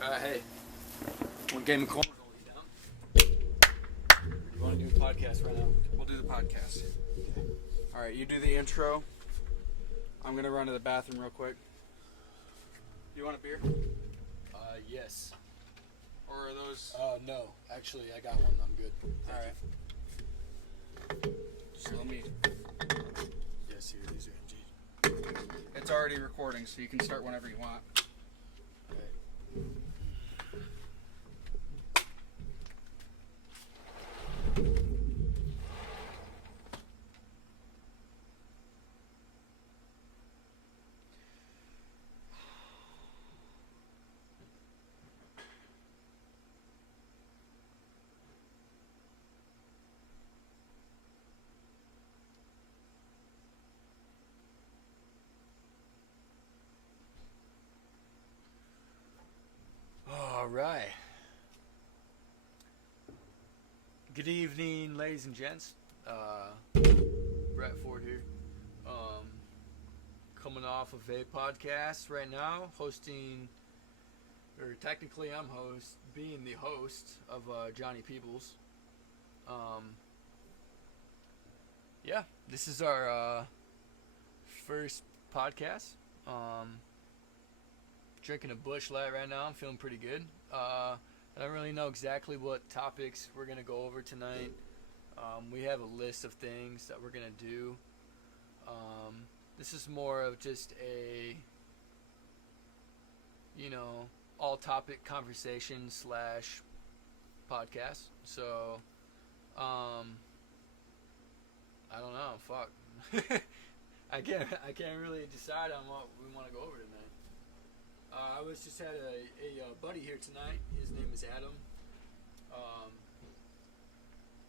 Hey, one game of cornhole, you down? You want to do a podcast right now? We'll do the podcast. Okay. All right, you do the intro. I'm gonna run to the bathroom real quick. You want a beer? Yes. Or are those? No. Actually, I got one. I'm good. All right. Just let me. Yes, here. These are empty. It's already recording, so you can start whenever you want. Okay. All right. Good evening, ladies and gents. Brett Ford here. Coming off of a podcast right now, hosting, or technically I'm being the host of Johnny Peoples. Yeah, this is our first podcast. Drinking a Busch Light right now. I'm feeling pretty good. I don't really know exactly what topics we're going to go over tonight. We have a list of things that we're going to do. This is more of just a, all-topic conversation / podcast. So, I don't know. Fuck. I can't really decide on what we want to go over tonight. I just had a buddy here tonight. His name is Adam.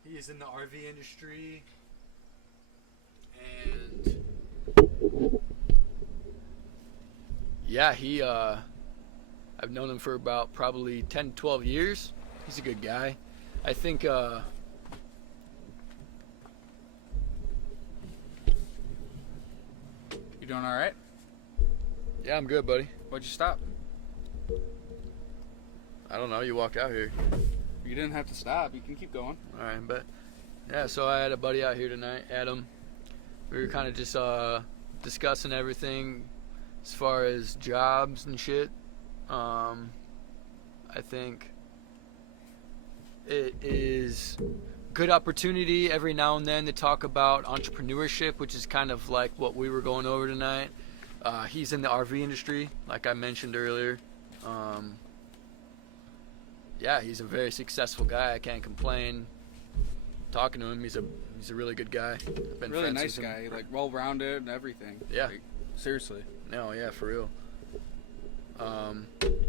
He is in the RV industry, and yeah, I've known him for about probably 10, 12 years. He's a good guy. I think you You doing all right? yeah, I'm good, buddy. Why'd you stop? I don't know, you walked out here. You didn't have to stop. You can keep going. Alright, but yeah, so I had a buddy out here tonight, Adam. We were kind of just discussing everything as far as jobs and shit. I think it is good opportunity every now and then to talk about entrepreneurship, which is kind of like what we were going over tonight. He's in the RV industry, like I mentioned earlier. Yeah, he's a very successful guy. I can't complain. Talking to him, he's a really good guy. I've been Really friends nice with him. guy, like well-rounded and everything. Yeah. Like, seriously. No, yeah, for real.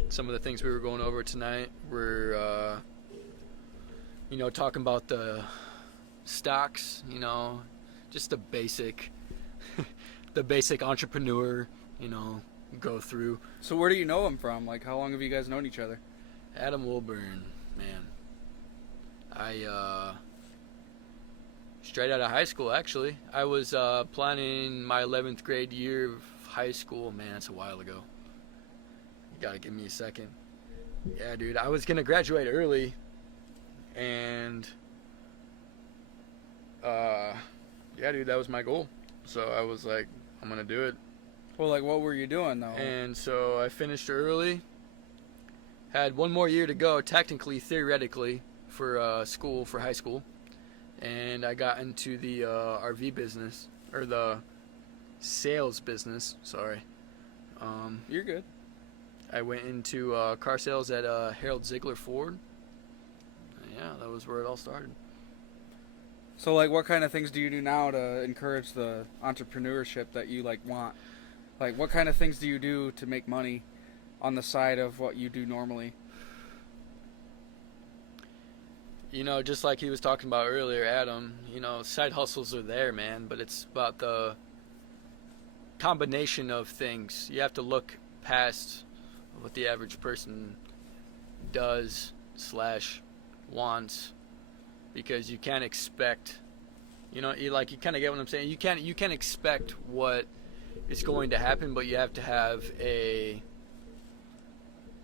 Some of the things we were going over tonight were, talking about the stocks, just the basic, the basic entrepreneur, go through. So where do you know him from? Like, how long have you guys known each other? Adam Wilburn, man. I, straight out of high school, actually. I was planning my 11th grade year of high school. Man, that's a while ago. You gotta give me a second. Yeah, dude, I was gonna graduate early. And, yeah, dude, that was my goal. So I was like, I'm gonna do it. Well, like, what were you doing, though? And so I finished early. Had one more year to go, technically, theoretically, for school, for high school. And I got into the RV business, or the sales business, sorry. You're good. I went into car sales at Harold Ziegler Ford. Yeah, that was where it all started. So, like, what kind of things do you do now to encourage the entrepreneurship that you, like, want? Like, what kind of things do you do to make money on the side of what you do normally? Just like he was talking about earlier, Adam, side hustles are there, man, but it's about the combination of things. You have to look past what the average person does / wants, because you can't expect, you kind of get what I'm saying. You can't expect what is going to happen, but you have to have a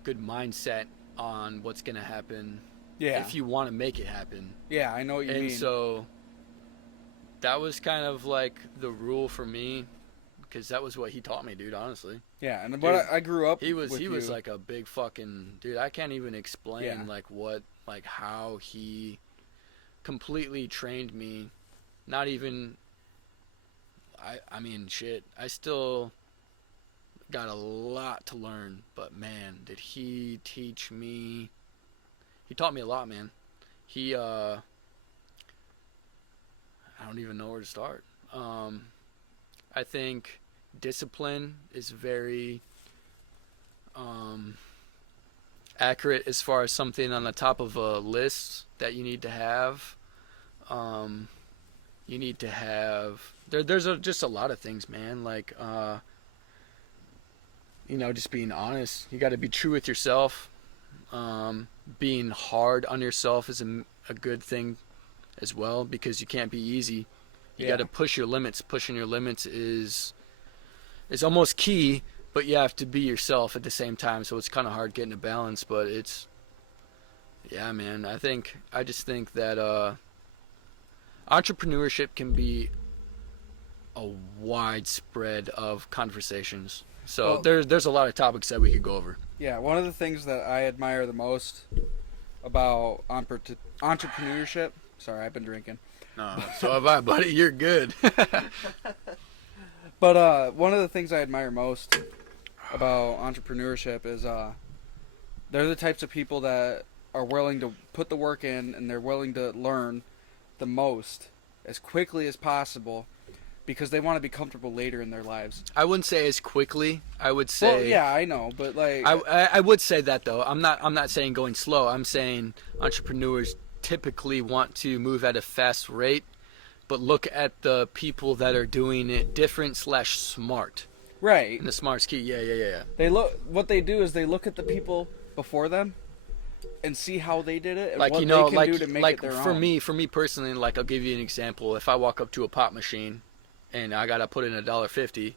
good mindset on what's gonna happen Yeah. if you want to make it happen. Yeah, I know what you mean. And so that was kind of like the rule for me, because that was what he taught me, dude. Honestly. Yeah, and Dude, what I grew up. He was with you. like a big fucking dude. I can't even explain Yeah. like how he completely trained me. Not even. I mean shit. I still got a lot to learn, but man, did he teach me. He taught me a lot, man. He I don't even know where to start. I think discipline is very accurate as far as something on the top of a list that you need to have. You need to have just a lot of things, man. Like just being honest. You got to be true with yourself. Being hard on yourself is a good thing as well, because you can't be easy. You got to push your limits. Pushing your limits is almost key, but you have to be yourself at the same time. So it's kind of hard getting a balance, but man. I just think that entrepreneurship can be a wide spread of conversations. So there's a lot of topics that we could go over. Yeah, one of the things that I admire the most about entrepreneurship. Sorry, I've been drinking. No, so have I, buddy. You're good. But one of the things I admire most about entrepreneurship is they're the types of people that are willing to put the work in, and they're willing to learn the most as quickly as possible, because they want to be comfortable later in their lives. I wouldn't say as quickly. I would say. Well, yeah, I know, but like I would say that though. I'm not saying going slow. I'm saying entrepreneurs typically want to move at a fast rate, but look at the people that are doing it different / smart. Right. And the smart's key. Yeah. What they do is they look at the people before them and see how they did it, and like what you know, they can like do to make like it their for own. me personally, like I'll give you an example. If I walk up to a pop machine and I gotta put in $1.50,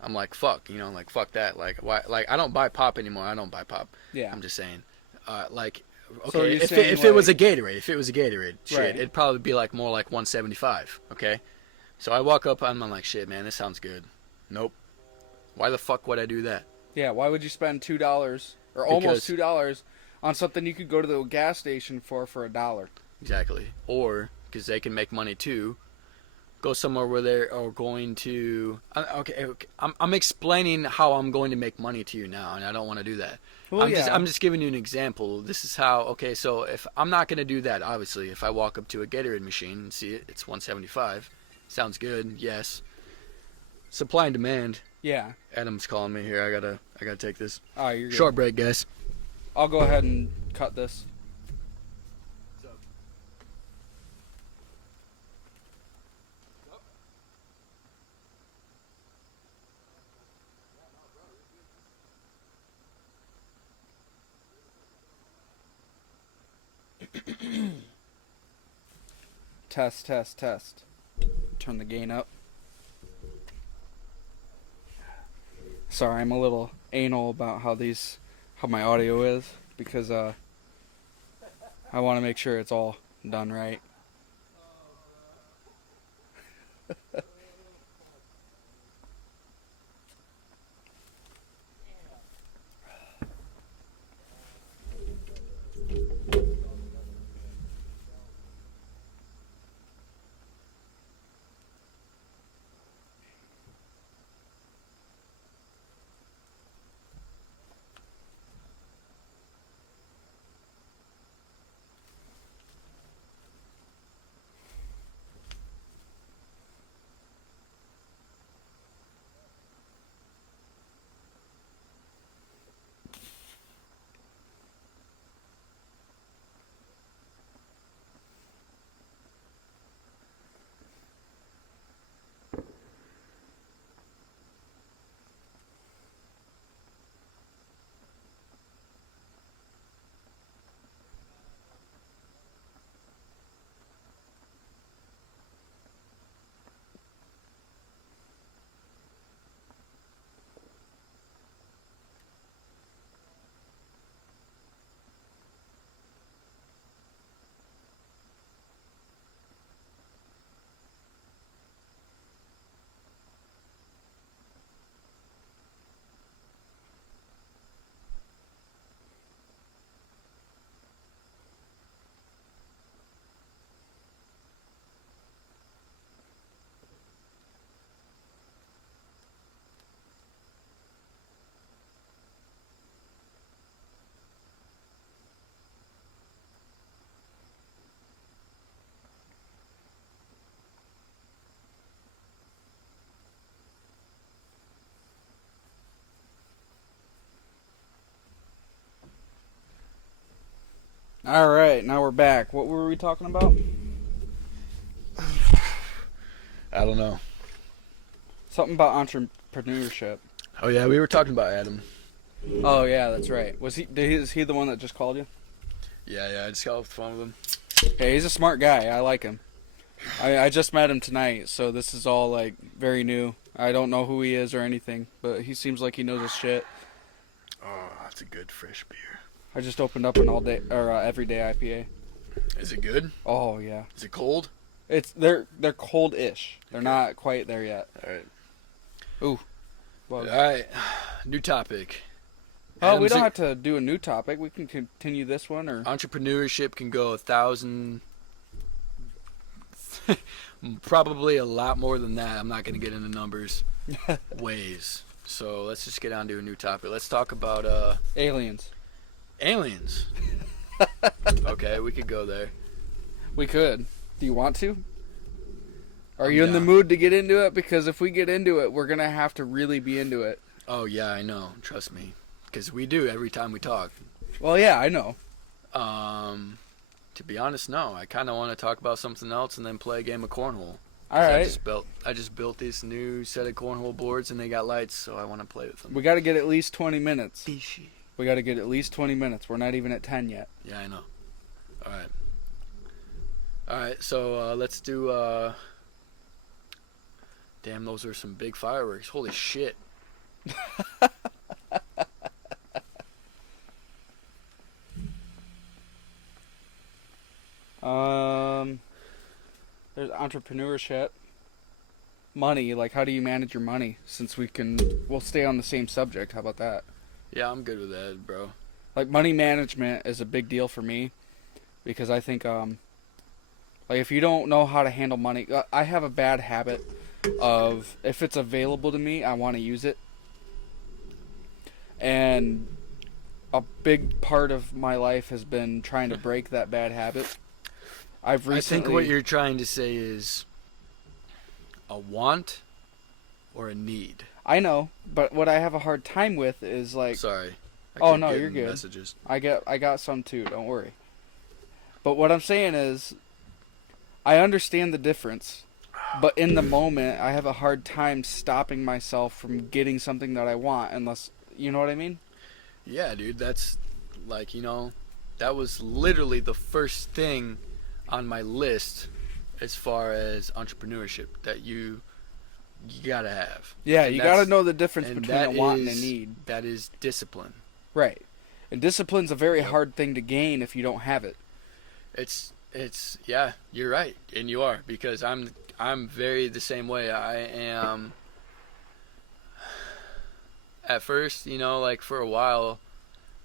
I'm like fuck, fuck that. Like why? Like I don't buy pop anymore. I don't buy pop. Yeah. I'm just saying, like. So Okay, you're if saying, it was a Gatorade, shit, Right. it'd probably be like more like 175. Okay, so I walk up and I'm like, shit, man, this sounds good. Nope. Why the fuck would I do that? Yeah, why would you spend $2 or almost $2 on something you could go to the gas station for $1? Exactly. Or because they can make money too, go somewhere where they are going to. Okay. I'm explaining how I'm going to make money to you now, and I don't want to do that. Well, I'm just giving you an example. This is how. Okay, so if I'm not going to do that, obviously, if I walk up to a Gatorade machine and see it's 175, sounds good. Yes. Supply and demand. Yeah. Adam's calling me here. I gotta take this. Oh, you're good. Short break, guys. I'll go ahead and cut this. Test. Turn the gain up. Sorry, I'm a little anal about how my audio is, because I want to make sure it's all done right. All right, now we're back. What were we talking about? I don't know. Something about entrepreneurship. Oh yeah, we were talking about Adam. Oh yeah, that's right. Is he the one that just called you? Yeah, I just got off the phone with him. Yeah, he's a smart guy. I like him. I just met him tonight, so this is all like very new. I don't know who he is or anything, but he seems like he knows his shit. Oh, that's a good fresh beer. I just opened up an everyday IPA. Is it good? Oh yeah. Is it cold? They're cold-ish. They're Okay. not quite there yet. All right. Ooh. Well, All right. New topic. oh, we Adam's don't have to do a new topic. We can continue this one, or Entrepreneurship can go 1,000, probably a lot more than that. I'm not going to get into numbers. Ways. So let's just get on to a new topic. Let's talk about aliens. aliens. Okay, we could go there. We could. Do you want to? Are I'm you in the down. mood to get into it? Because if we get into it, we're gonna have to really be into it. Oh yeah, I know. Trust me, because we do every time we talk. Well, yeah, I know. To be honest, no. I kind of want to talk about something else and then play a game of cornhole. All 'Cause right. I just built this new set of cornhole boards and they got lights, so I want to play with them. We got to get at least 20 minutes. Fishy. We got to get at least 20 minutes. We're not even at 10 yet. Yeah, I know. All right. All right. So let's do. Damn, those are some big fireworks. Holy shit. There's entrepreneurship, money. Like, how do you manage your money? Since we'll stay on the same subject. How about that? Yeah, I'm good with that, bro. Like, money management is a big deal for me because I think, like, if you don't know how to handle money, I have a bad habit of if it's available to me, I want to use it. And a big part of my life has been trying to break that bad habit. I think what you're trying to say is a want or a need. I know, but what I have a hard time with is like, Sorry. Oh, keep no, getting you're good. Messages. I got some too, don't worry. But what I'm saying is I understand the difference, but in the moment I have a hard time stopping myself from getting something that I want unless, you know what I mean? Yeah, dude. That's like, that was literally the first thing on my list as far as entrepreneurship that you gotta have. Yeah, And you that's- got to know the difference and between a that want and a is- need. That is discipline. Right. And discipline's a very Yep. hard thing to gain if you don't have it. It's yeah, you're right, and you are, because I'm very the same way. I am. At first, like for a while,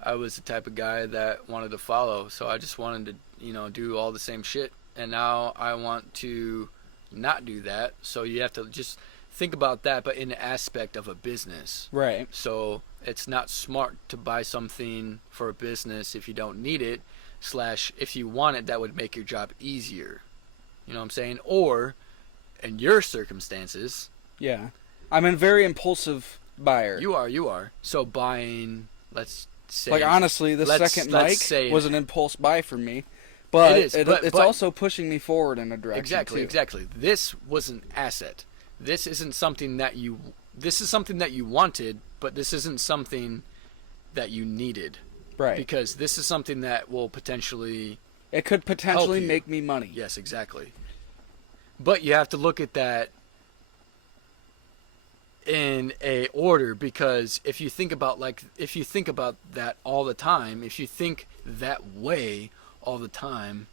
I was the type of guy that wanted to follow, so I just wanted to, do all the same shit. And now I want to not do that. So you have to just think about that, but in the aspect of a business. Right. So it's not smart to buy something for a business if you don't need it, / if you want it, that would make your job easier. You know what I'm saying? Or, in your circumstances, Yeah. I'm a very impulsive buyer. you are. So buying, let's say... Like, honestly, the second let's mic was an impulse buy for me. But It is, but it's also pushing me forward in a direction, Exactly. This was an asset. This isn't something that you... This is something that you wanted, but this isn't something that you needed. Right. Because this is something that will potentially... It could potentially help you. make me money. Yes, exactly. But you have to look at that in a order, because if you think about that all the time, if you think that way all the time,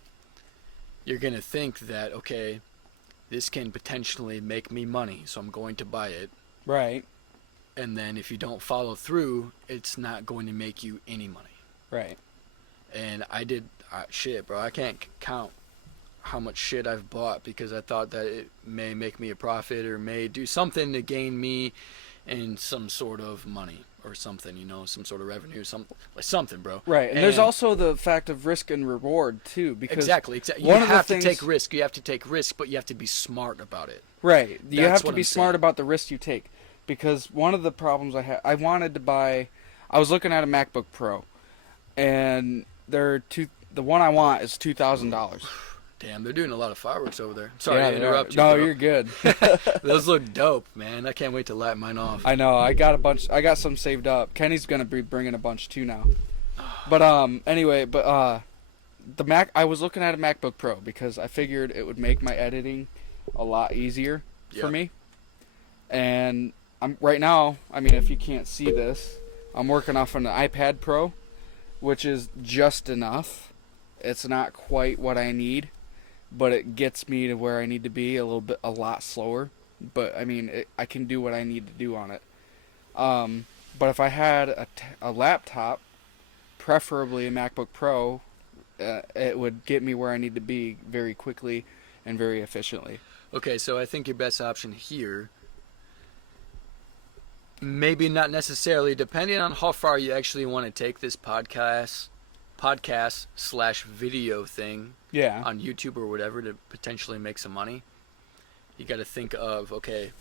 you're going to think that, okay, this can potentially make me money, so I'm going to buy it. Right. And then if you don't follow through, it's not going to make you any money. Right. And shit, bro, I can't count how much shit I've bought because I thought that it may make me a profit or may do something to gain me in some sort of money or something, some sort of revenue, something, bro. Right. And there's also the fact of risk and reward too, because exactly. You one of the have to things- take risk. You have to take risk, but you have to be smart about it. Right. You That's have to what be I'm smart saying. about the risk you take, because one of the problems I was looking at a MacBook Pro, and they're the one I want is $2,000. Damn, they're doing a lot of fireworks over there. Sorry to they interrupt are. you. No, bro. you're good. Those look dope, man. I can't wait to light mine off. I know. I got a bunch. I got some saved up. Kenny's gonna be bringing a bunch too now. But anyway, the Mac. I was looking at a MacBook Pro because I figured it would make my editing a lot easier for me. And I'm right now. I mean, if you can't see this, I'm working off an iPad Pro, which is just enough. It's not quite what I need, but it gets me to where I need to be a lot slower. But I mean, I can do what I need to do on it. But if I had a laptop, preferably a MacBook Pro, it would get me where I need to be very quickly and very efficiently. Okay, so I think your best option here, maybe not necessarily, depending on how far you actually want to take this podcast/video thing on YouTube or whatever to potentially make some money. You got to think of, okay,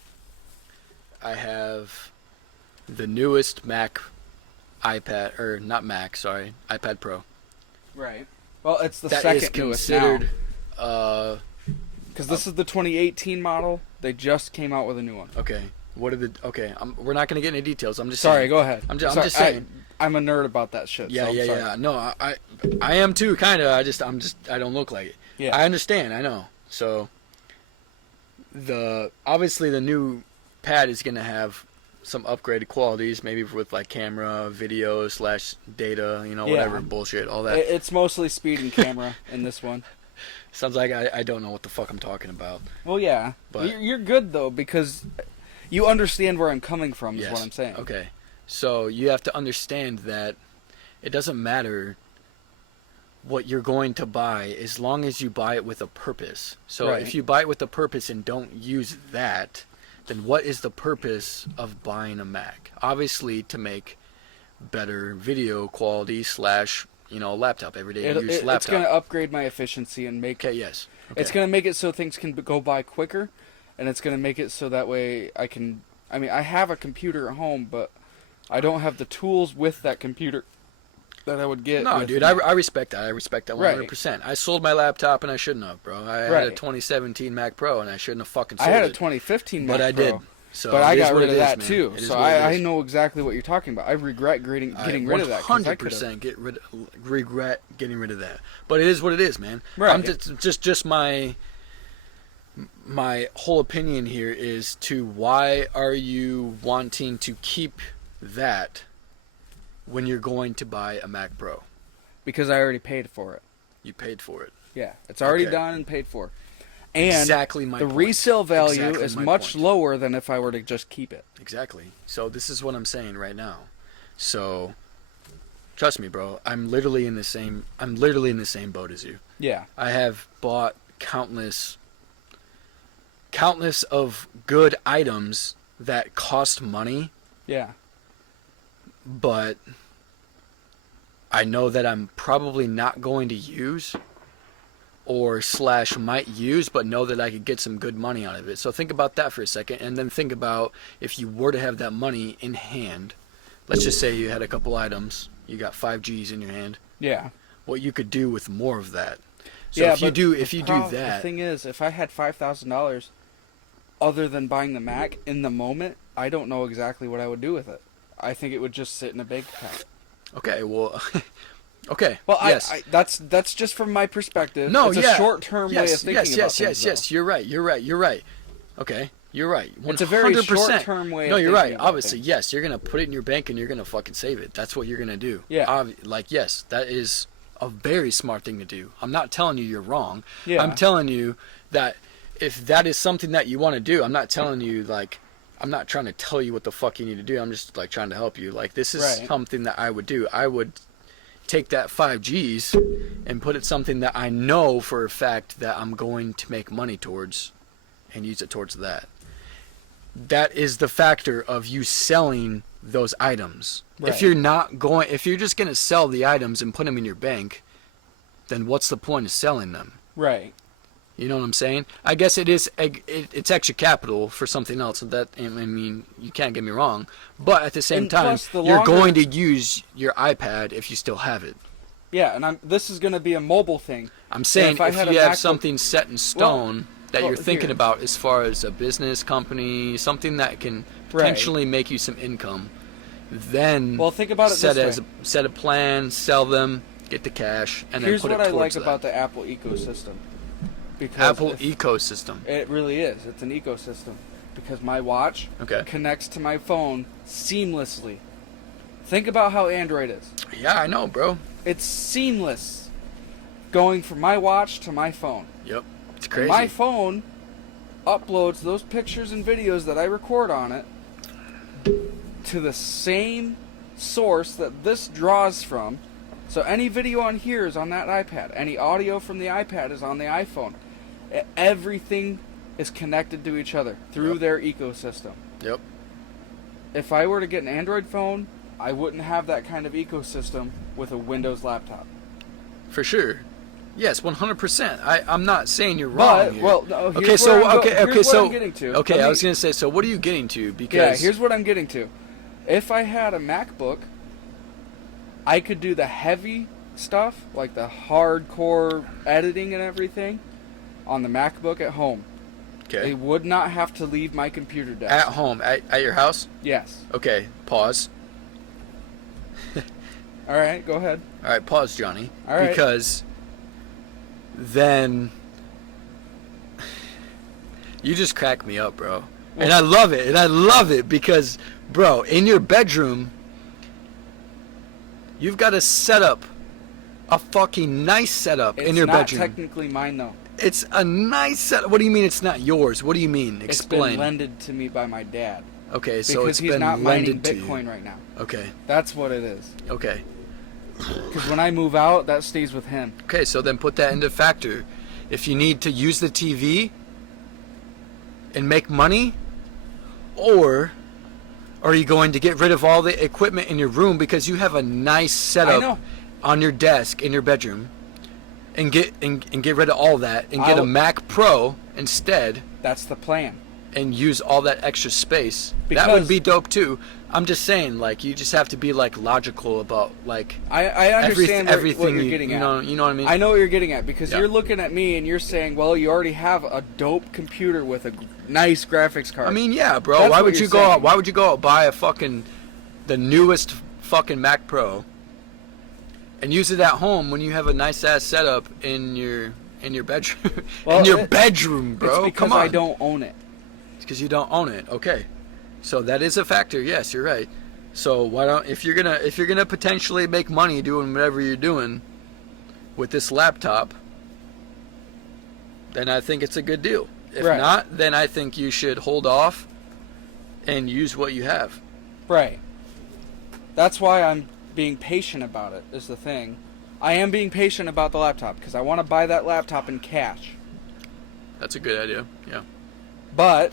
I have the newest iPad Pro. Right. Well, it's the That second is newest now. considered Because this is the 2018 model. They just came out with a new one. okay. We're not going to get into details. I'm just Sorry, saying. go ahead. I'm just saying. I'm a nerd about that shit. Yeah, so yeah. No, I am too, kind of. I don't look like it. Yeah. I understand. I know. So obviously the new pad is going to have some upgraded qualities, maybe with like camera, video / data, whatever bullshit, all that. It's mostly speed and camera in this one. Sounds like I don't know what the fuck I'm talking about. Well, yeah, but you're good though because you understand where I'm coming from. Is yes. what I'm saying. Okay, so you have to understand that it doesn't matter what you're going to buy as long as you buy it with a purpose. So if you buy it with a purpose and don't use that, then what is the purpose of buying a Mac? Obviously to make better video quality / laptop, everyday use laptop. It's going to upgrade my efficiency and make Okay, yes. Okay. It's going to make it so things can go by quicker, and it's going to make it so that way I have a computer at home, but I don't have the tools with that computer that I would get. No, dude, I respect that. I respect that 100%. Right. I sold my laptop and I shouldn't have, bro. I had a 2017 Mac Pro and I shouldn't have fucking sold it. I had a 2015 Mac Pro. But I did. So but I got rid of that too. So I know exactly what you're talking about. I regret getting rid of that. 100% regret getting rid of that. But it is what it is, man. Right. Just my whole opinion here is to why are you wanting to keep that when you're going to buy a Mac Pro? Because I already paid for it. You paid for it. Yeah, it's already done and paid for. And exactly my the point. resale value is much lower than if I were to just keep it. Exactly. So this is what I'm saying right now. So trust me, bro. I'm literally in the same boat as you. Yeah. I have bought countless of good items that cost money. Yeah. But I know that I'm probably not going to use or / might use, but know that I could get some good money out of it. So think about that for a second, and then think about if you were to have that money in hand. Let's just say you had a couple items, you got 5 G's in your hand. Yeah. What you could do with more of that. So yeah, if you do that. The thing is, if I had $5,000 other than buying the Mac in the moment, I don't know exactly what I would do with it. I think it would just sit in a bank account. Okay, well, okay. Well, yes. that's just from my perspective. No, it's a short-term way of thinking about things. Yes. You're right. Okay, you're right. 100%. It's a very short-term way. No, of you're right. about Obviously, things. yes. You're gonna put it in your bank and you're gonna fucking save it. That's what you're gonna do. Yeah. Yes, that is a very smart thing to do. I'm not telling you you're wrong. Yeah. I'm telling you that if that is something that you want to do, I'm not telling you I'm not trying to tell you what the fuck you need to do. I'm just trying to help you. This is something that I would do. I would take that 5 G's and put it something that I know for a fact that I'm going to make money towards and use it towards that. That is the factor of you selling those items. Right. If you're just going to sell the items and put them in your bank, then what's the point of selling them? Right. You know what I'm saying? I guess it's extra capital for something else. That you can't get me wrong, but at the same time, you're going to use your iPad if you still have it. Yeah, and this is going to be a mobile thing. I'm saying I if had you a have MacBook- something set in stone that well, you're thinking here. about as far as a business company, something that can potentially make you some income, then Well, think about it this way. set a plan, sell them, get the cash, and Here's then put what it I like towards that. about the Apple ecosystem. Because Apple ecosystem. it really is. It's an ecosystem. Because my watch Okay. connects to my phone seamlessly. Think about how Android is. Yeah, I know, bro. It's seamless. Going from my watch to my phone. Yep. It's And crazy. my phone uploads those pictures and videos that I record on it to the same source that this draws from. So any video on here is on that iPad. Any audio from the iPad is on the iPhone. Everything is connected to each other through Yep. their ecosystem. Yep. If I were to get an Android phone, I wouldn't have that kind of ecosystem with a Windows laptop. For sure. Yes, 100%. I'm not saying you're wrong But here. well, no, here's okay, where so I'm okay, here's okay, what so I'm getting to. okay, Let I me- was gonna say. So what are you getting to? Yeah, Because here's what I'm getting to. If I had a MacBook, I could do the heavy stuff, like the hardcore editing and everything, on the MacBook at home. okay, I would not have to leave my computer desk. at home at your house. Yes. Okay, pause. All right, go ahead. All right, pause, Johnny. All right. Because then you just crack me up, bro. And I love it. And I love it because, bro, in your bedroom, you've got to set up a fucking nice setup It's in your not bedroom. technically mine though. It's a nice setup. What do you mean it's not yours? What do you mean? It's Explain. been lended to me by my dad Okay, so because it's he's been not mining lended to Bitcoin you. right now. Okay, That's what it is. okay. Because when I move out, that stays with him. Okay, so then put that into factor. If you need to use the TV and make money, or are you going to get rid of all the equipment in your room because you have a nice I know. setup on your desk in your bedroom, and get rid of all that and get a I'll- Mac Pro instead That's the plan. and use all that extra space? That Because- would be dope too. I'm just saying, like, you just have to be like logical about like I understand everything what you're you, getting you at. know what I mean? I know what you're getting at because Yeah. you're looking at me and you're saying, well, you already have a dope computer with a nice graphics card. I mean, yeah, bro. That's Why what would you you're go out? saying. Why would you go out and buy the newest fucking Mac Pro and use it at home when you have a nice ass setup in your bedroom? Well, in your bedroom, it's bro. because Come on. I don't own it. It's because you don't own it. Okay, so that is a factor. Yes, you're right. So why don't if you're gonna potentially make money doing whatever you're doing with this laptop, then I think it's a good deal. If Right. not, then I think you should hold off and use what you have. Right. That's why I'm being patient about it, is the thing. I am being patient about the laptop because I want to buy that laptop in cash. That's a good idea. Yeah. But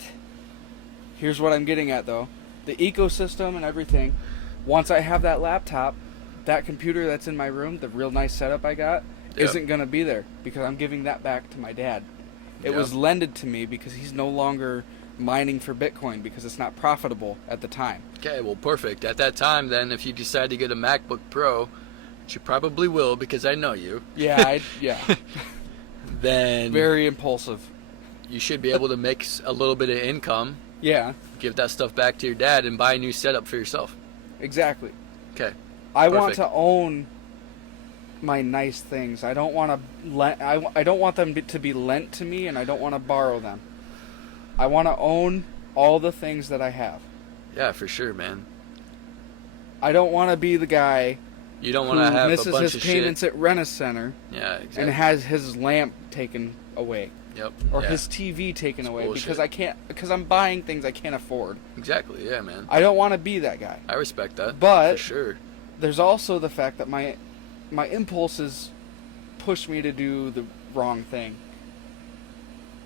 here's what I'm getting at, though. The ecosystem and everything, once I have that laptop, that computer that's in my room, the real nice setup I got, Yep. isn't going to be there because I'm giving that back to my dad. It Yep. was lended to me because he's no longer mining for Bitcoin because it's not profitable at the time. Okay, well, perfect. At that time, then, if you decide to get a MacBook Pro, which you probably will because I know you, Yeah, then very impulsive. you should be able to make a little bit of income, Yeah, give that stuff back to your dad, and buy a new setup for yourself. exactly. Okay. I want Perfect. to own my nice things. I don't want to I don't want them to be lent to me, and I don't want to borrow them. I want to own all the things that I have. Yeah, for sure, man. I don't want to be the guy You don't who want to have a misses bunch his of payments shit. at Rent-A-Center Yeah, exactly. and has his lamp taken away Yep. or yeah. his TV taken It's away bullshit. because I'm buying things I can't afford. Exactly. Yeah, man. I don't want to be that guy. I respect that. But for sure. there's also the fact that my impulses push me to do the wrong thing.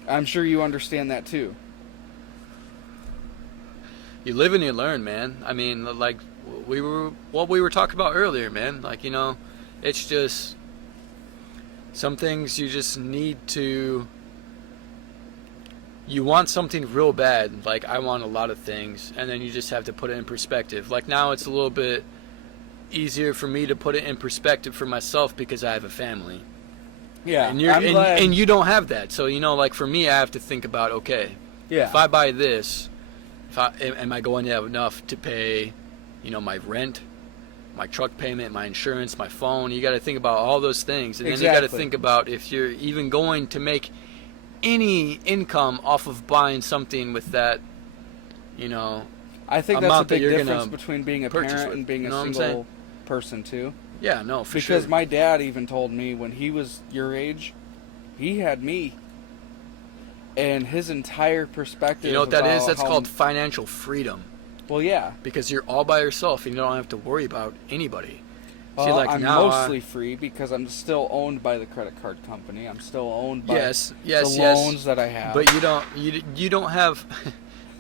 I'm sure you understand that too. You live and you learn, man. I mean, like we were talking about earlier, man. Like, you know, it's just some things you just need to. You want something real bad. Like, I want a lot of things, and then you just have to put it in perspective. Like, now it's a little bit easier for me to put it in perspective for myself because I have a family. Yeah, And you're I'm glad. and you don't have that. So, like for me, I have to think about, okay, Yeah. if I buy this, am I going to have enough to pay, my rent, my truck payment, my insurance, my phone? You got to think about all those things. And then you got to think about if you're even going to make any income off of buying something with that, I think that's a amount that big you're difference gonna between being a purchase parent with. and being You know a what I'm single saying? person too. Yeah, no, for sure. Because my dad even told me when he was your age, he had me, and his entire perspective. You know what that is? about That's how- called financial freedom. Well, yeah. Because you're all by yourself and you don't have to worry about anybody. Well, See, like I'm now, mostly free because I'm still owned by the credit card company. I'm still owned by yes, the loans that I have. But you don't have.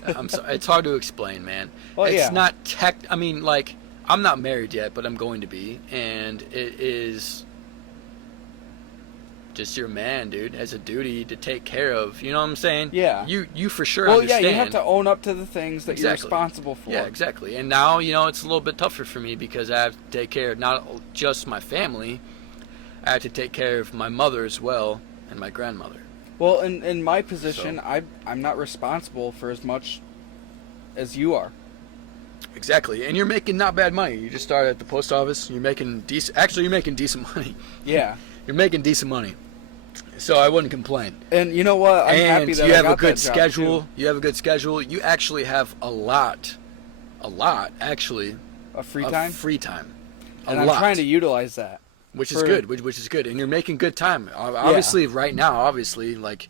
I'm sorry, it's hard to explain, man. Well, it's yeah. not tech. I mean, like I'm not married yet, but I'm going to be, and it is just your man, dude, has a duty to take care of. You know what I'm saying? Yeah. You for sure. Well, understand. yeah, you have to own up to the things that you're Exactly. responsible for. Yeah, exactly. And now, it's a little bit tougher for me because I have to take care of not just my family, I have to take care of my mother as well and my grandmother. Well, in my position, So- I'm not responsible for as much as you are. Exactly. And you're making not bad money. You just started at the post office. You're making decent. Actually, you're making decent money. Yeah. You're making decent money. So I wouldn't complain. And you know what? I'm happy And that you I have got a good that job, schedule. too. You have a good schedule. You actually have a lot actually A free of time. free time. And I'm trying to utilize that. Which is for- good, which is good, and you're making good time. Obviously, right now, like,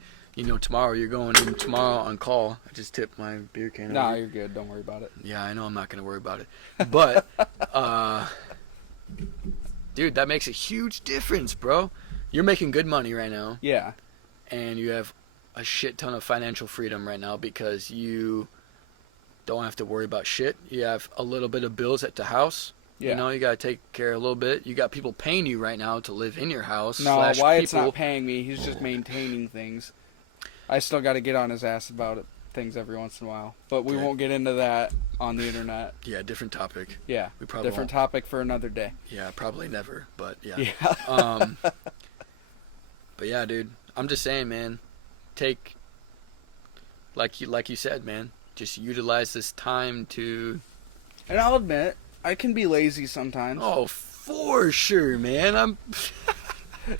tomorrow you're going in tomorrow on call. I just tipped my beer can. Nah, over. you're good. Don't worry about it. Yeah, I know I'm not gonna worry about it, but, dude, that makes a huge difference, bro. You're making good money right now, Yeah. and you have a shit ton of financial freedom right now because you don't have to worry about shit. You have a little bit of bills at the house. Yeah. You gotta take care a little bit. You got people paying you right now to live in your house. No, / Wyatt's people. not paying me. He's just maintaining things. I still got to get on his ass about it, things every once in a while. But we Okay. won't get into that on the internet. Yeah, different topic. Yeah. We probably Different won't. topic for another day. Yeah, probably never. But yeah. Yeah. But yeah, dude. I'm just saying, man. Take like you said, man. Just utilize this time to. And I'll admit, I can be lazy sometimes. Oh, for sure, man.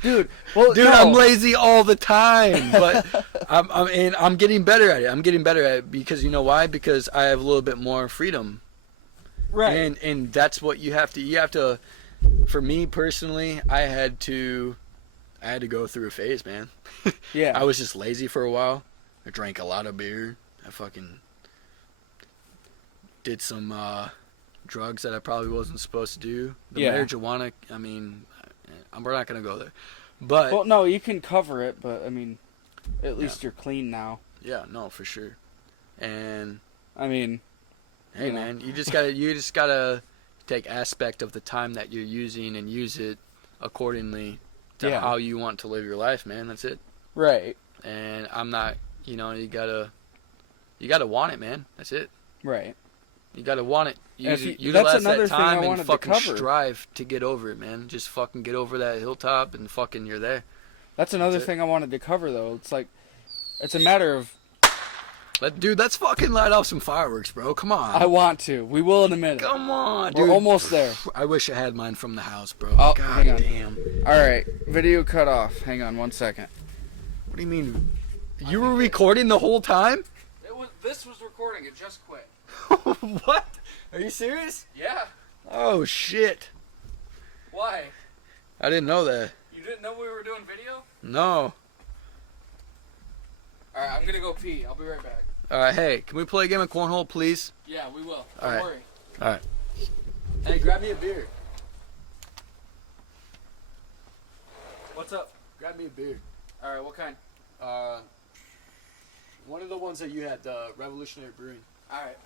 Dude, well, Dude, no. I'm lazy all the time, but I'm getting better at it. I'm getting better at it because you know why? Because I have a little bit more freedom. Right. And that's what you have to. For me personally, I had to go through a phase, man. Yeah. I was just lazy for a while. I drank a lot of beer. I fucking did some drugs that I probably wasn't supposed to do. The Yeah. marijuana, I mean, we're not gonna go there. But Well, no, you can cover it, but I mean, at least you're clean now. yeah, no, for sure. And I mean, hey, you know. man, you just gotta take aspect of the time that you're using and use it accordingly to Yeah. how you want to live your life, man. That's it. right, And I'm not, you gotta want it, man. That's it. right. You gotta want it. And if Utilize that's another that thing I time wanted and to fucking cover. strive to get over it, man. Just fucking get over that hilltop and fucking you're there. That's another That's it. thing I wanted to cover, though. It's like, it's a matter of Dude, let's fucking light off some fireworks, bro. Come on. I want to. We will in a minute. Come on, dude. We're almost there. I wish I had mine from the house, bro. Oh, God hang on. damn. All right, video cut off. Hang on 1 second. What do you mean? You were recording the whole time? This was recording. It just quit. What? Are you serious? Yeah. Oh, shit. Why? I didn't know that. You didn't know we were doing video? No. All right, I'm gonna go pee. I'll be right back. Alright, hey, can we play a game of cornhole, please? Yeah, we will. All right. worry. Alright. Hey, grab me a beer. What's up? Grab me a beer. All right, what kind? One of the ones that you had, the Revolutionary Brewing. All right.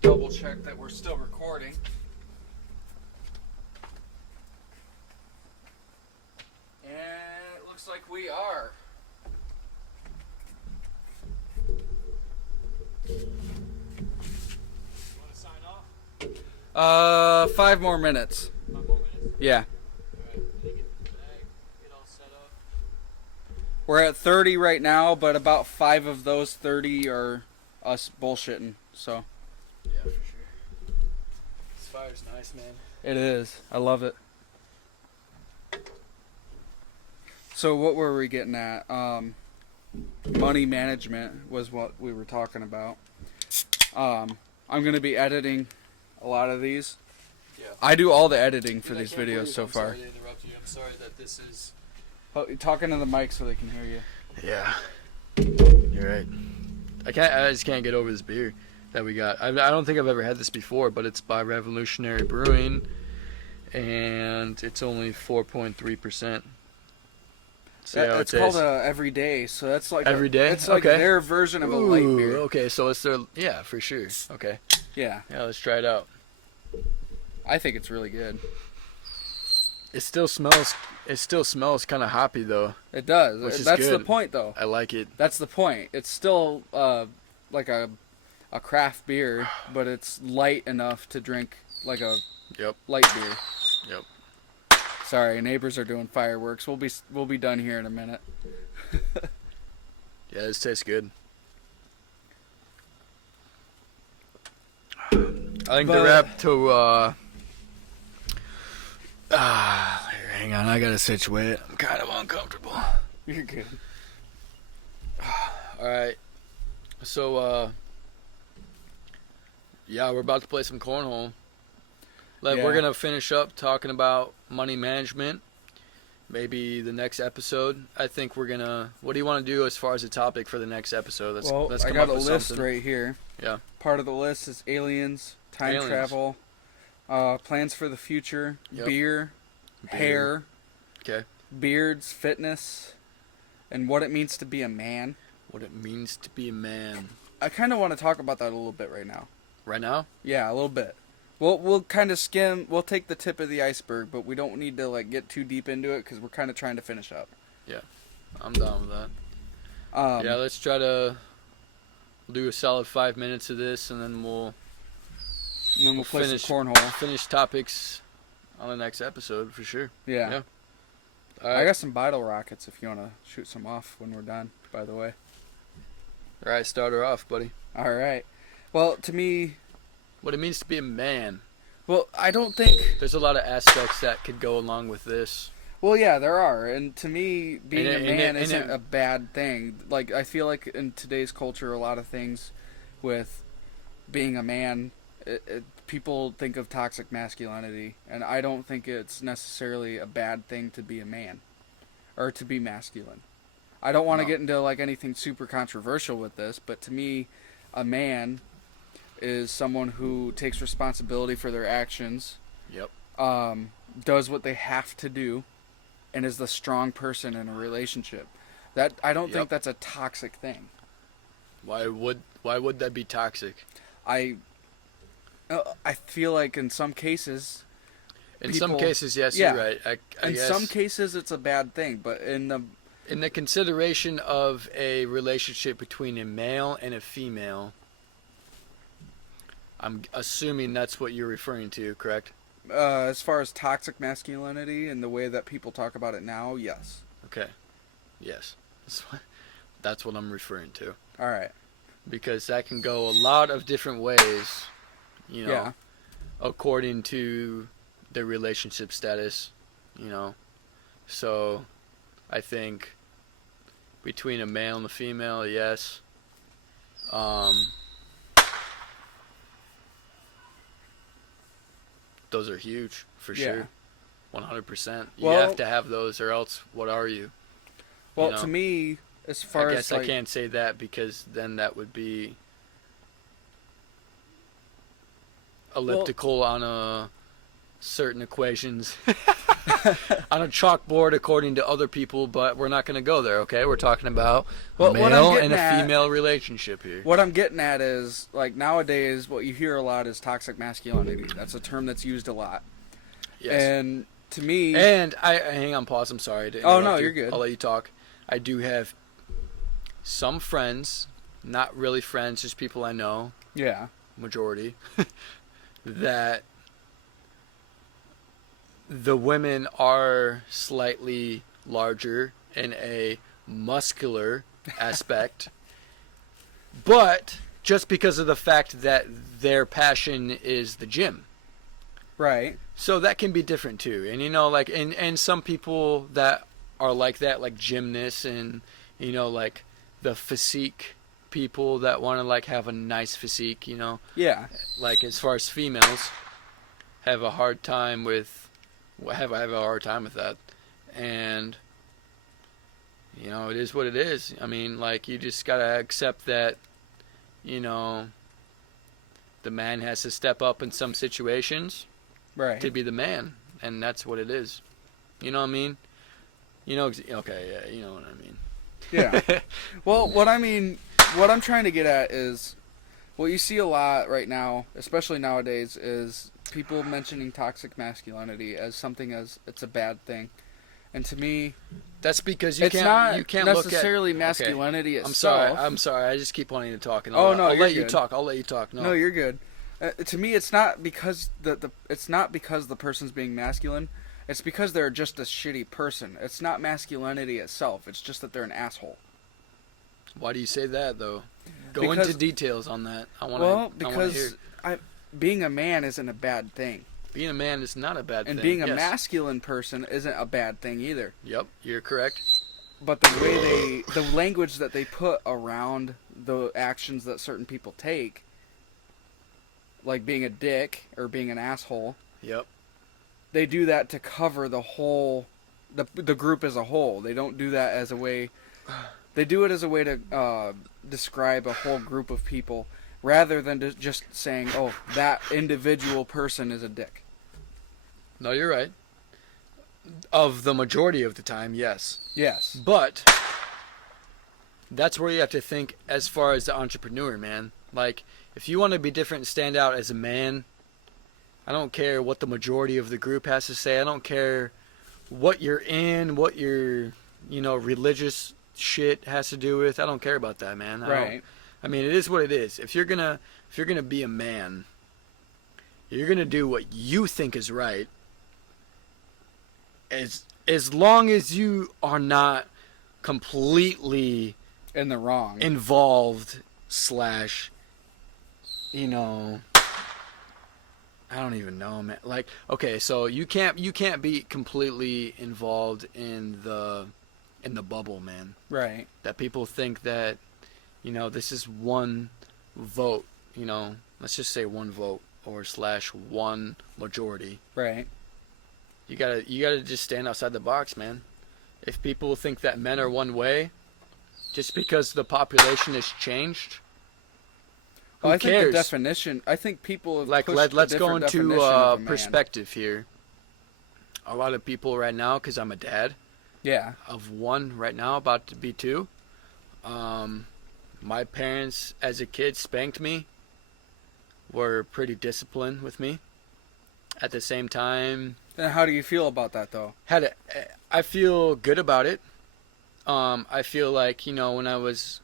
double check that we're still recording. And it looks like we are. You want to sign off? 5 more minutes. 5 more minutes? Yeah. Alright, let me get the bag, get all set up. We're at 30 right now, but about 5 of those 30 are us bullshitting. So Yeah, for sure. This fire's nice, man. it is. I love it. So what were we getting at? Money management was what we were talking about. I'm going to be editing a lot of these. Yeah. I do all the editing for Dude, I these can't videos believe so I'm far. Sorry to interrupt you. I'm sorry that this is... Oh, you're talking to the mic so they can hear you. Yeah. You're right. I just can't get over this beer that we got. I don't think I've ever had this before, but it's by Revolutionary Brewing, and it's only 4.3%. It's called Everyday, so that's like Everyday? It's like Okay. their version of a light beer. Okay, so it's their... Yeah, for sure. Okay. Yeah, Yeah, let's try it out. I think it's really good. It still smells kind of hoppy, though. It does. Which is That's the good. point, though. I like it. That's the point. It's still like a craft beer, but it's light enough to drink like a Yep. light beer. Yep. Sorry, neighbors are doing fireworks. We'll be done here in a minute. Yeah, this tastes good. I think they're apt to, hang on, I gotta situate. I'm kind of uncomfortable. You're good. Alright. So, yeah, we're about to play some cornhole. Yeah. We're gonna finish up talking about money management. Maybe the next episode. I think we're gonna... What do you want to do as far as a topic for the next episode? Let's I come got up a with list something. right here. Yeah. Part of the list is aliens, time Aliens. travel, plans for the future, Yep. beer, hair, Okay. beards, fitness, and what it means to be a man. What it means to be a man. I kind of want to talk about that a little bit right now. Right now? Yeah, a little bit. We'll kind of skim. We'll take the tip of the iceberg, but we don't need to like get too deep into it because we're kind of trying to finish up. I'm down with that. Yeah, let's try to do a solid 5 minutes of this, and then we'll and then we'll play finish some cornhole. finish topics on the next episode for sure. Yeah. Yeah. All I right. got some bottle rockets if you want to shoot some off when we're done. By the way. All right, start her off, buddy. All right. Well, to me, What it means to be a man. I don't think. There's a lot of aspects that could go along with this. Well, yeah, there are, and to me, being And a man it- isn't a bad thing. Like, I feel like in today's culture, a lot of things with being a man, people think of toxic masculinity, and I don't think it's necessarily a bad thing to be a man or to be masculine. I don't want to No. get into like anything super controversial with this, but to me, a man is someone who takes responsibility for their actions, Yep. does what they have to do, and is the strong person in a relationship. That I don't Yep. think that's a toxic thing. Why would that be toxic? I feel like in some cases, In some people- cases, yes, yeah. you're right. I in guess some cases it's a bad thing, but in the consideration of a relationship between a male and a female, I'm assuming that's what you're referring to, correct? as far as toxic masculinity and the way that people talk about it now, yes. Okay. Yes. That's what I'm referring to. All right. Because that can go a lot of different ways, Yeah. according to the relationship status, So, I think between a male and a female, yes. Those are huge, for Yeah. sure. 100%. You Well- have to have those, or else what are you? Well, know, to me, as far I as guess like, I can't say that because then that would be elliptical on a certain equations on a chalkboard according to other people, but we're not going to go there, okay? We're talking about a male and a female relationship here. What I'm getting at is, like, nowadays, what you hear a lot is toxic masculinity. That's a term that's used a lot. Yes. And to me... And hang on, pause. I'm sorry to interrupt Oh, no, you. you're good. I'll let you talk. I do have some friends, not really friends, just people I know. Yeah. Majority. That the women are slightly larger in a muscular aspect, but just because of the fact that their passion is the gym. Right. So that can be different too. And, you know, like, and some people that are like that, like gymnasts and, you know, like the physique people that want to, like, have a nice physique, you know. Yeah. Like, as far as females, have a hard time with that. And, you know, it is what it is. I mean, like, you just gotta accept that, you know, the man has to step up in some situations, Right. to be the man, and that's what it is. You know what I mean? You know, okay, yeah, you know what I mean. Yeah. Well, what I'm trying to get at is, what you see a lot right now, especially nowadays, is people mentioning toxic masculinity as something as it's a bad thing. And to me, that's because you can't necessarily look at necessarily itself. I'm sorry. I just keep wanting to talk. And I'll let you're you good. talk. I'll let you talk. No, you're good. To me, it's not because it's not because the person's being masculine. It's because they're just a shitty person. It's not masculinity itself. It's just that they're an asshole. Why do you say that, though? Go into details on that. Because being a man isn't a bad thing. Being a man is not a bad thing. And being a masculine person isn't a bad thing either. Yep, you're correct. But the language that they put around the actions that certain people take, like being a dick or being an asshole. Yep. They do that to cover the whole, the group as a whole. They don't do that as a way. They do it as a way to describe a whole group of people, rather than just saying, "Oh, that individual person is a dick." No, you're right. Of the majority of the time, yes. Yes. But that's where you have to think as far as the entrepreneur, man. Like, if you want to be different and stand out as a man, I don't care what the majority of the group has to say. I don't care what you're in, what your, you know, religious shit has to do with. I don't care about that, man. Right. I mean, it is what it is. If you're gonna be a man, you're gonna do what you think is right. As long as you are not completely in the wrong, involved / you know, I don't even know, man. Like, okay, so you can't be completely involved in the bubble, man. Right. That people think that, you know, this is one vote, you know, let's just say one vote or / one majority. Right. You gotta just stand outside the box, man. If people think that men are one way, just because the population has changed, who cares? Think the definition. I think people have like pushed let's a go different into definition of a man. perspective here. A lot of people right now, because I'm a dad. Yeah. Of one right now, about to be two. My parents, as a kid, spanked me. Were pretty disciplined with me. At the same time. And how do you feel about that, though? I feel good about it. I feel like, you know, when I was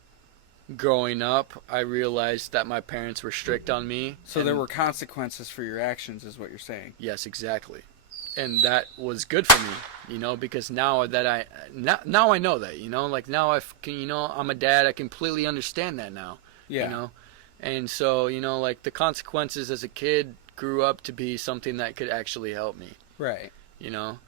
growing up, I realized that my parents were strict on me. So there were consequences for your actions, is what you're saying. Yes, exactly. And that was good for me, you know, because now I know that, you know, like now I'm a dad. I completely understand that now. Yeah. You know, and so, you know, like the consequences as a kid grew up to be something that could actually help me. Right. You know,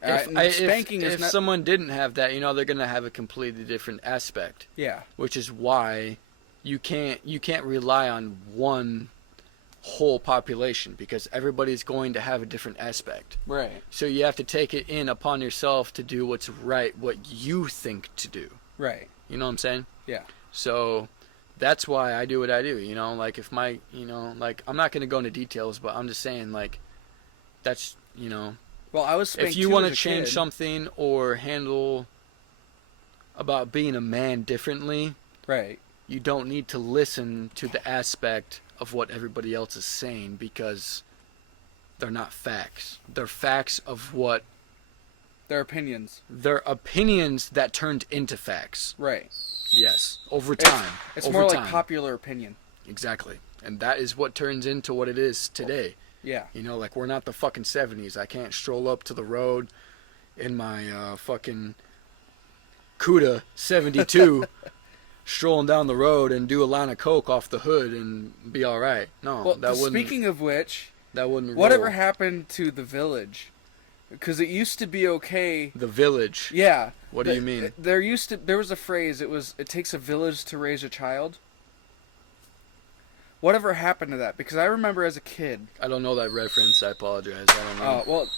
if someone didn't have that, you know, they're gonna have a completely different aspect. Yeah. Which is why you can't rely on one whole population, because everybody's going to have a different aspect. Right. So you have to take it in upon yourself to do what's right, what you think to do. Right. You know what I'm saying? Yeah. So that's why I do what I do, you know, like if my, you know, like I'm not going to go into details, but I'm just saying, like, that's you know. Well, I was spanked If you too want as to a change kid. something or handle about being a man differently, Right. you don't need to listen to the aspect of what everybody else is saying because they're not facts. They're facts of what Their opinions. their opinions that turned into facts. Right. Yes, over time. It's over more time. like popular opinion. Exactly. And that is what turns into what it is today. Yeah. You know, like we're not the fucking 70s. I can't stroll up to the road in my fucking Cuda 72 strolling down the road and do a line of coke off the hood and be all right. No, Well, that wouldn't. speaking of which, That wouldn't. whatever roll. happened to the village? Because it used to be okay. The village. Yeah. What do you mean? There was a phrase. It takes a village to raise a child. Whatever happened to that? Because I remember as a kid. I don't know that reference. I apologize. I don't know. Well,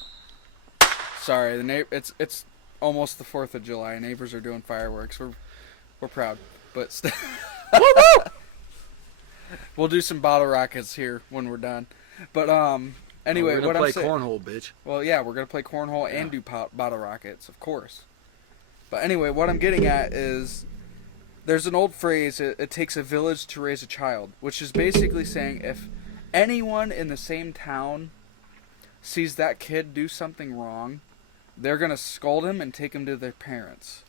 sorry. It's almost the 4th of July. Neighbors are doing fireworks. We're proud, but we'll do some bottle rockets here when we're done. But anyway, we're gonna what play I'm saying. cornhole, bitch. Well, yeah, we're gonna play cornhole Yeah. and do bottle rockets, of course. But anyway, what I'm getting at is there's an old phrase, it takes a village to raise a child, which is basically saying if anyone in the same town sees that kid do something wrong, they're going to scold him and take him to their parents.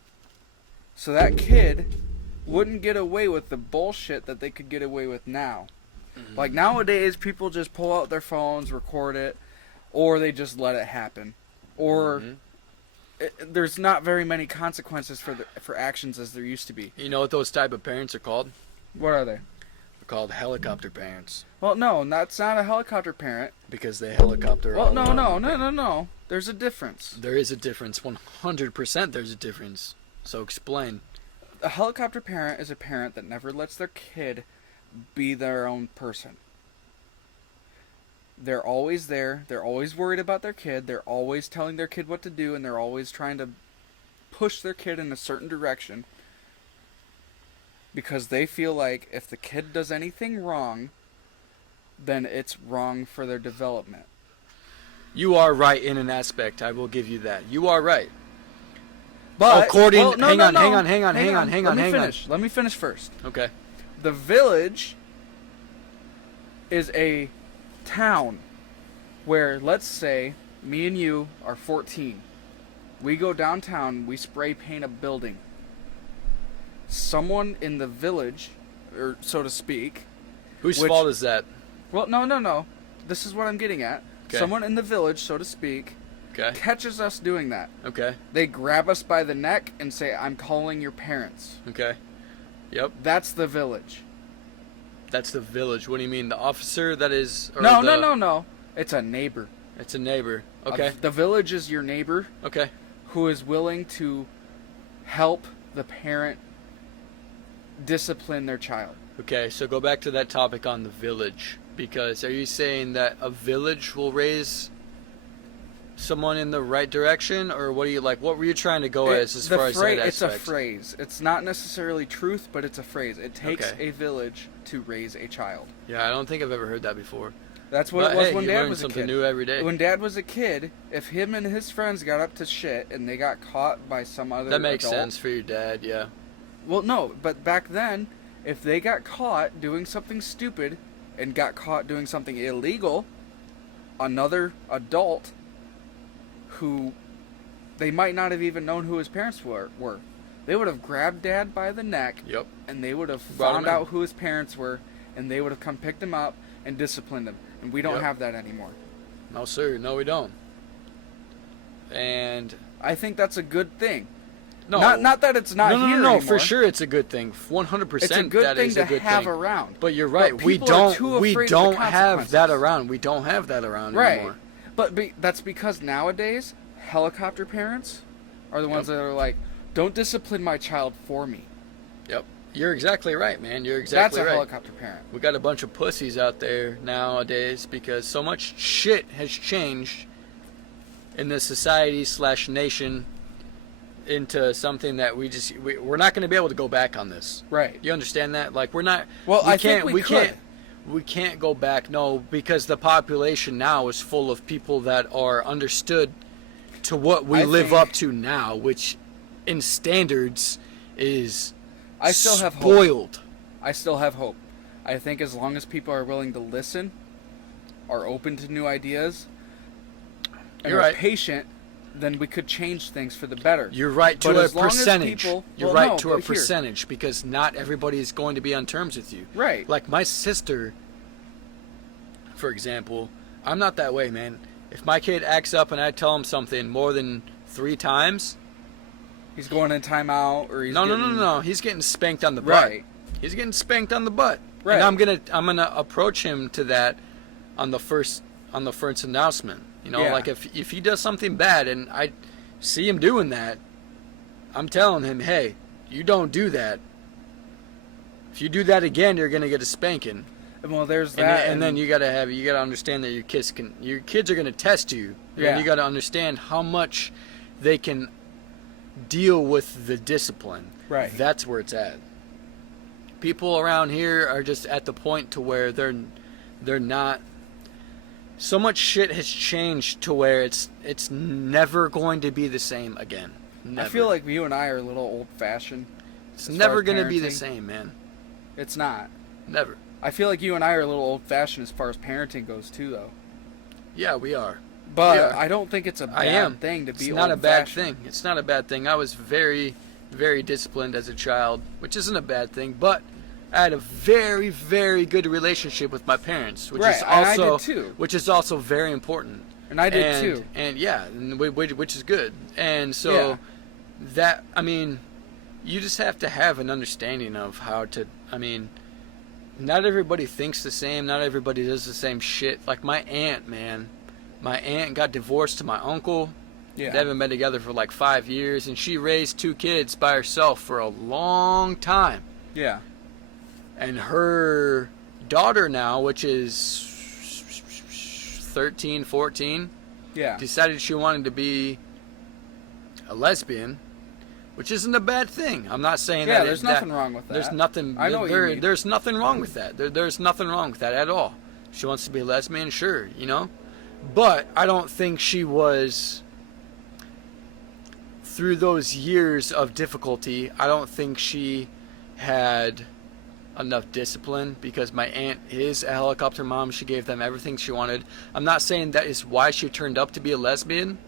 So that kid wouldn't get away with the bullshit that they could get away with now. Mm-hmm. Like nowadays, people just pull out their phones, record it, or they just let it happen. Or... Mhm. There's not very many consequences for actions as there used to be. You know what those type of parents are called? What are they? They're called helicopter parents Well, no, that's not a helicopter parent. because they helicopter. Well, all around. no. There's a difference. There is a difference. 100%. There's a difference. So explain. A helicopter parent is a parent that never lets their kid be their own person. They're always there. They're always worried about their kid. They're always telling their kid what to do, and they're always trying to push their kid in a certain direction because they feel like if the kid does anything wrong, then it's wrong for their development. You are right in an aspect. I will give you that. You are right. But According, well, no, hang no, on, no. hang on, hang on, hang on, hang on, Let me hang on. finish. Let me finish first. Okay. The village is a town where, let's say, me and you are 14. We go downtown, we spray paint a building. Someone in the village, or so to speak. Whose Which- fault is that? Well, no. This is what I'm getting at. Okay. Someone in the village, so to speak, Okay. catches us doing that. Okay. They grab us by the neck and say, "I'm calling your parents." Okay. Yep. That's the village. That's the village. What do you mean? The officer that is... or No. the- It's a neighbor. It's a neighbor. Okay. The village is your neighbor Okay. who is willing to help the parent discipline their child. Okay, so go back to that topic on the village. Because are you saying that a village will raise someone in the right direction? Or what do you like? What were you trying to go as far as that It's a aspect? phrase. It's not necessarily truth, but it's a phrase. It takes Okay. a village to raise a child. Yeah, I don't think I've ever heard that before. That's what But it was hey, when you Dad learn was a something kid. new every day. When Dad was a kid, if him and his friends got up to shit and they got caught by some other That makes adult, sense for your dad, yeah. Well, no, but back then, if they got caught doing something stupid and got caught doing something illegal, another adult who they might not have even known who his parents were they would have grabbed Dad by the neck Yep. and they would have Brought found him in. out who his parents were and they would have come picked him up and disciplined him. And we don't Yep. have that anymore. No, sir. No, we don't. And I think that's a good thing. no, Not that it's not no, here no, anymore. for sure, it's a good thing. 100%. It's a good that thing is to a good have thing. around. But you're right. But We people are too don't. We afraid of the don't have that consequences. around. We don't have that around Right. anymore. But that's because nowadays, helicopter parents are the ones Yep. that are like, don't discipline my child for me. Yep. You're exactly right, man. You're That's exactly a right. helicopter parent. We got a bunch of pussies out there nowadays because so much shit has changed in this society / nation into something that we're not going to be able to go back on this. Right. You understand that? Like we're not. Well, we I can't. think we can't. could. we can't go back. No, because the population now is full of people that are understood to what we live up to now, which in standards is I still have hope. spoiled. I still have hope. I think as long as people are willing to listen, are open to new ideas, and You're are right. patient, then we could change things for the better. You're right to But a as long as percentage. people- You're well, right no, to a but here- percentage, because not everybody is going to be on terms with you. Right. Like my sister, for example, I'm not that way, man. If my kid acts up and I tell him something more than 3 times, He's going in timeout, or he's no. He's getting spanked on the butt. Right. He's getting spanked on the butt. Right. And I'm gonna approach him to that on the first announcement. You know, Yeah. like if he does something bad and I see him doing that, I'm telling him, hey, you don't do that. If you do that again, you're gonna get a spanking. Well, there's And, that, and then you gotta understand that your kids are gonna test you. Yeah. And you gotta understand how much they can deal with the discipline. Right. That's where it's at. People around here are just at the point to where they're not. So much shit has changed to where it's never going to be the same again. Never. I feel like you and I are a little old-fashioned. it's as never far as gonna be the parenting. same, man. It's not. Never. I feel like you and I are a little old-fashioned as far as parenting goes, too, though. Yeah, we are. But Yeah. I don't think it's a I am. bad thing to be It's not a bad old-fashioned. thing. It's not a bad thing. I was very, very disciplined as a child, which isn't a bad thing. But I had a very, very good relationship with my parents, which Right, is and I also did too. which is also very important. And I did, too. And yeah, which is good. And so Yeah. that, I mean, you just have to have an understanding of how to. I mean, not everybody thinks the same. Not everybody does the same shit. Like my aunt, man. My aunt got divorced to my uncle. Yeah. They haven't been together for like 5 years, and she raised 2 kids by herself for a long time. Yeah. And her daughter now, which is 13, 14, Yeah. decided she wanted to be a lesbian, which isn't a bad thing. I'm not saying Yeah, that. there's nothing wrong with that. There's nothing. I know what you mean. There's nothing wrong with that. There's nothing wrong with that at all. She wants to be a lesbian, sure, you know. But I don't think she was, through those years of difficulty, I don't think she had enough discipline, because my aunt is a helicopter mom. She gave them everything she wanted. I'm not saying that is why she turned up to be a lesbian.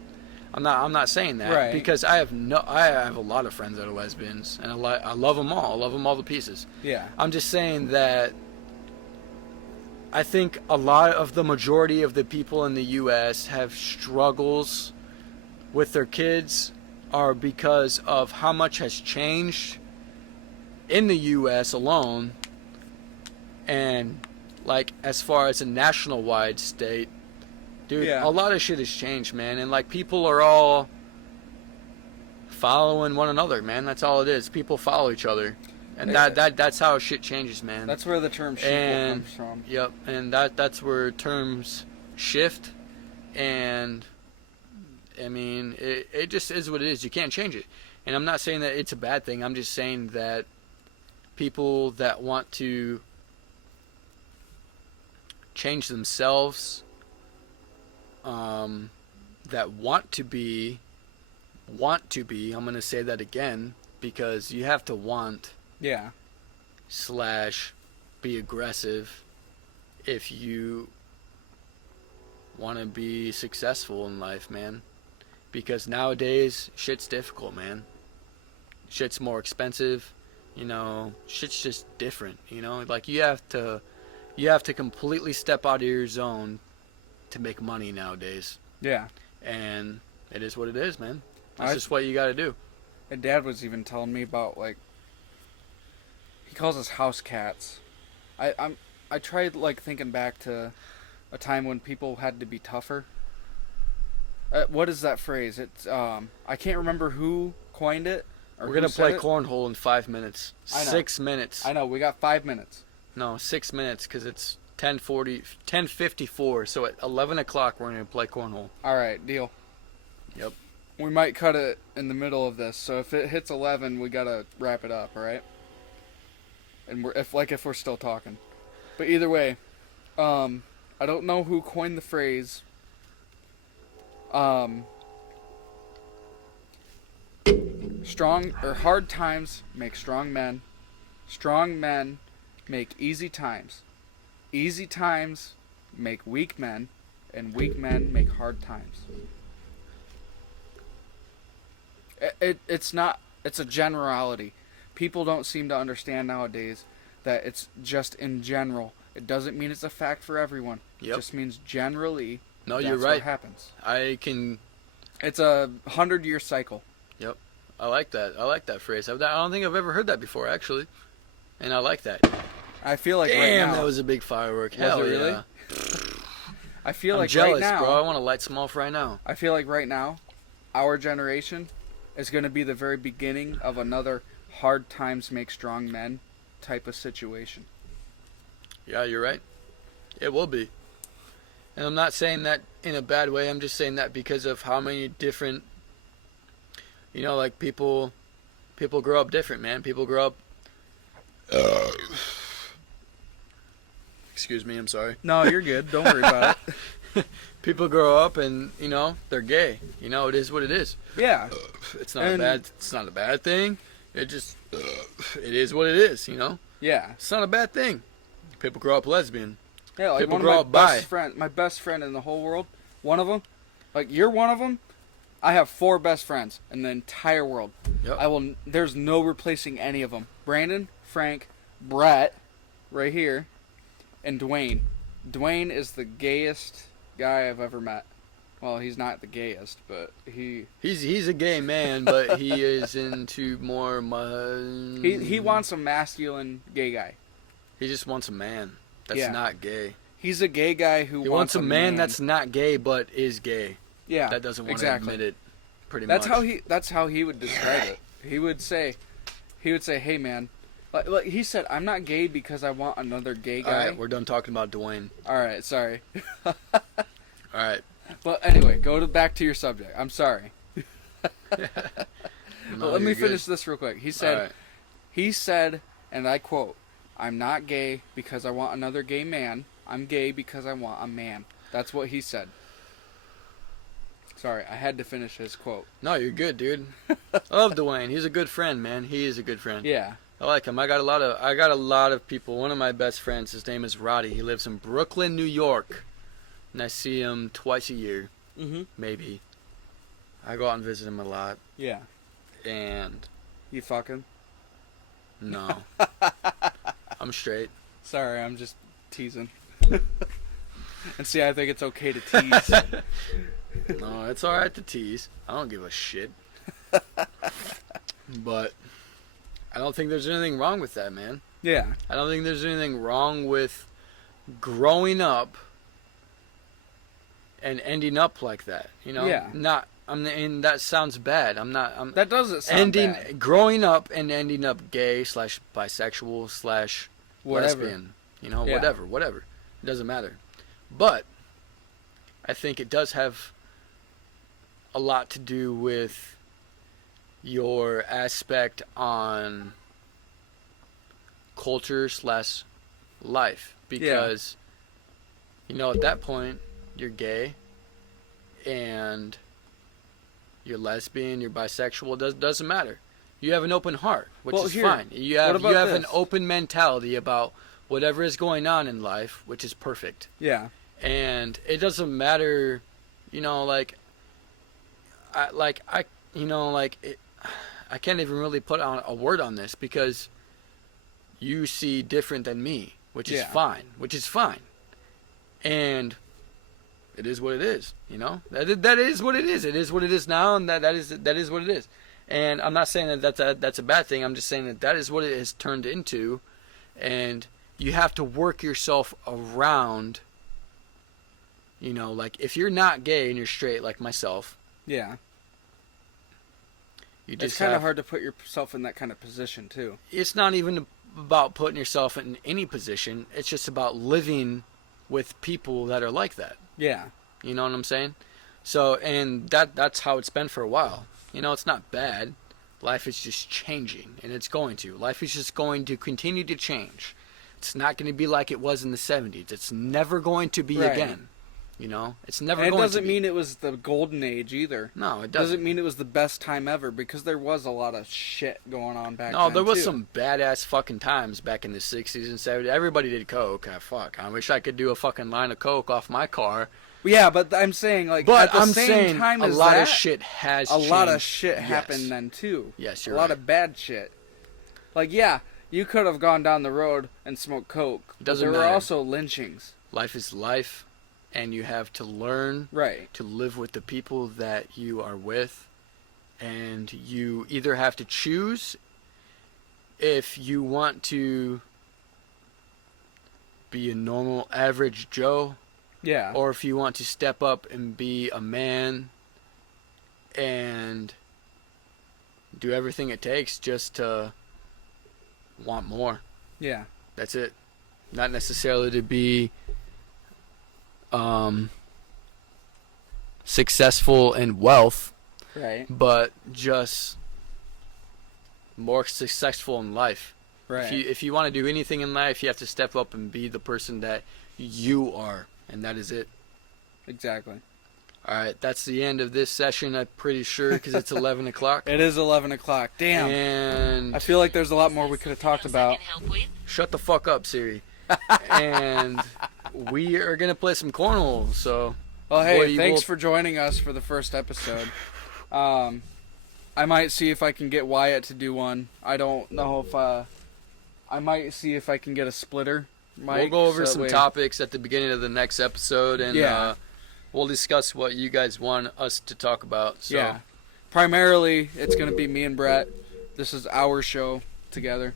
I'm not saying that, Right. because I have a lot of friends that are lesbians, and I love them all. I love them all to pieces. Yeah. I'm just saying that I think a lot of the majority of the people in the U.S. have struggles with their kids are because of how much has changed in the U.S. alone, and like as far as a national wide state, dude, Yeah. a lot of shit has changed, man, and like people are all following one another, man. That's all it is. People follow each other. And Yeah. that's how shit changes, man. That's where the term sheeple And- comes from. Yep, and that's where terms shift, and I mean, it just is what it is. You can't change it. And I'm not saying that it's a bad thing. I'm just saying that people that want to change themselves, that want to be, I'm going to say that again, because you have to want Yeah. / be aggressive if you want to be successful in life, man. Because nowadays, shit's difficult, man. Shit's more expensive, you know, shit's just different, you know? Like you have to completely step out of your zone to make money nowadays. Yeah. And it is what it is, man. That's I- just what you got to do. And Dad was even telling me about, like, he calls us house cats. I tried, like, thinking back to a time when people had to be tougher. What is that phrase? It's I can't remember who coined it. Or We're who going to said play it. cornhole in 5 minutes. I know. 6 minutes. I know, we got 5 minutes. No, 6 minutes, because it's 10:54. So at 11 o'clock, we're going to play cornhole. All right, deal. Yep. We might cut it in the middle of this, so if it hits 11, we gotta wrap it up, all right? And if we're still talking, but either way, I don't know who coined the phrase. Strong or hard times make strong men. Strong men make easy times. Easy times make weak men, and weak men make hard times. It's not. It's a generality. People don't seem to understand nowadays that it's just in general. It doesn't mean it's a fact for everyone. Yep. It just means generally. No, that's you're right. What happens. It's a 100-year cycle. Yep. I like that. I like that phrase. I don't think I've ever heard that before, actually. And I like that. I feel like Damn, right now, that was a big firework. Was Hell it really? yeah. I feel I'm like jealous, right now, bro. I want to light some off right now. I feel like right now, our generation is going to be the very beginning of another hard times make strong men type of situation. Yeah, you're right. It will be. And I'm not saying that in a bad way. I'm just saying that because of how many different, like people grow up different, man. People grow up. Excuse me, I'm sorry. No, you're good. Don't worry about it. People grow up and they're gay. It is what it is. Yeah. It's not a bad thing. It just it is what it is. Yeah. It's not a bad thing. People grow up lesbian. Yeah, like people one grow of up my best friend in the whole world, one of them, like you're one of them. I have 4 best friends in the entire world. Yep. There's no replacing any of them. Brandon, Frank, Brett, right here, and Dwayne. Dwayne is the gayest guy I've ever met. Well, he's not the gayest, but he's a gay man, but he is into more. He wants a masculine gay guy. He just wants a man that's not gay. He's a gay guy who wants a man that's not gay but is gay. Yeah, that doesn't want to admit it. Pretty much. That's how he would describe it. He would say, "Hey man, like he said, I'm not gay because I want another gay guy." All right, we're done talking about Dwayne. All right, sorry. All right. But anyway, back to your subject. I'm sorry. No, let me good. finish this real quick. He said, and I quote, "I'm not gay because I want another gay man. I'm gay because I want a man." That's what he said. Sorry, I had to finish his quote. No, you're good, dude. I love Dwayne. He's a good friend, man. He is a good friend. Yeah. I like him. I got a lot of people. One of my best friends, his name is Roddy. He lives in Brooklyn, New York. And I see him twice a year. Mm-hmm. Maybe. I go out and visit him a lot. Yeah. And you fucking? No. I'm straight. Sorry, I'm just teasing. And see, I think it's okay to tease. No, it's alright to tease. I don't give a shit. But I don't think there's anything wrong with that, man. Yeah. I don't think there's anything wrong with growing up and ending up like that. Yeah. And that sounds bad. That doesn't sound bad. Growing up and ending up gay / bisexual / lesbian. Whatever. It doesn't matter. But I think it does have a lot to do with your aspect on culture / life. Because, at that point, you're gay and you're lesbian, you're bisexual. It doesn't matter. You have an open heart, which is fine. You have an open mentality about whatever is going on in life, which is perfect. Yeah. And it doesn't matter, I can't even really put on a word on this because you see different than me, which is fine. And it is what it is, that is what it is. It is what it is now, and that is what it is. And I'm not saying that that's a bad thing. I'm just saying that is what it has turned into, and you have to work yourself around. If you're not gay and you're straight like myself, yeah, it's kind of hard to put yourself in that kind of position too. It's not even about putting yourself in any position. It's just about living with people that are like that. Yeah. You know what I'm saying? So, and that's how it's been for a while. It's not bad. Life is just changing, and it's going to. Life is just going to continue to change. It's not going to be like it was in the 70s. It's never going to be Right. again. You know, it's never And it going to doesn't be. mean it was the golden age either. No, it It doesn't. doesn't mean it was the best time ever, because there was a lot of shit going on back then. No, there was too. some badass fucking times back in the 60s and 70s. Everybody did coke. Ah, fuck. I wish I could do a fucking line of coke off my car. Yeah, but I'm saying, like, But at the I'm same saying time a as lot that, of shit has a changed. lot of shit Yes. happened then too. Yes, A you're lot right. of bad shit. Like, yeah, you could have gone down the road and smoked coke. But Doesn't there were matter. also lynchings. Life is life, and you have to learn Right. to live with the people that you are with, and you either have to choose if you want to be a normal average Joe, Yeah. or if you want to step up and be a man and do everything it takes just to want more. Yeah. That's it. Not necessarily to be successful in wealth, Right. but just more successful in life. Right. If you want to do anything in life, you have to step up and be the person that you are, and that is it. Exactly. All right, that's the end of this session, I'm pretty sure, because it's 11 o'clock. It is 11 o'clock. Damn. And I feel like there's a lot more we could have talked about. shut the fuck up, Siri. And we are going to play some cornhole, so... Well, hey, Boy, thanks will- for joining us for the first episode. I might see if I can get Wyatt to do one. I don't know if I might see if I can get a splitter mic. We'll go over so some that way- topics at the beginning of the next episode, and Yeah. we'll discuss what you guys want us to talk about. So. Yeah. Primarily, it's going to be me and Brett. This is our show together.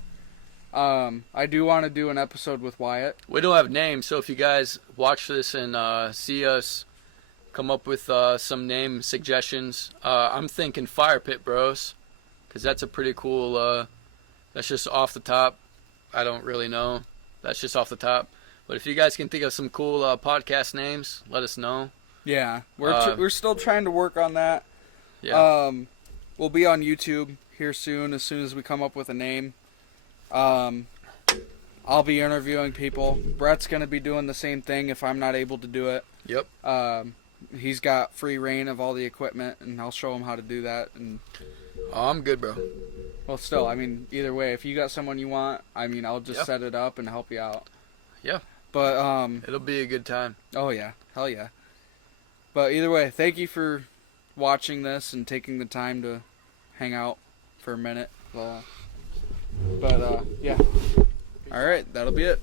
I do want to do an episode with Wyatt. We don't have names, so if you guys watch this and see us come up with some name suggestions, I'm thinking Fire Pit Bros, because that's a pretty cool, that's just off the top. I don't really know. That's just off the top. But if you guys can think of some cool podcast names, let us know. Yeah, we're still trying to work on that. Yeah. We'll be on YouTube here soon as we come up with a name. I'll be interviewing people. Brett's going to be doing the same thing if I'm not able to do it. Yep. He's got free reign of all the equipment, and I'll show him how to do that. And Oh, I'm good, bro. well, still, I mean, either way, if you got someone you want, I mean, I'll just Yep. set it up and help you out. Yeah. But It'll be a good time. oh yeah, hell yeah. But either way, thank you for watching this and taking the time to hang out for a minute. Yeah. All right, that'll be it.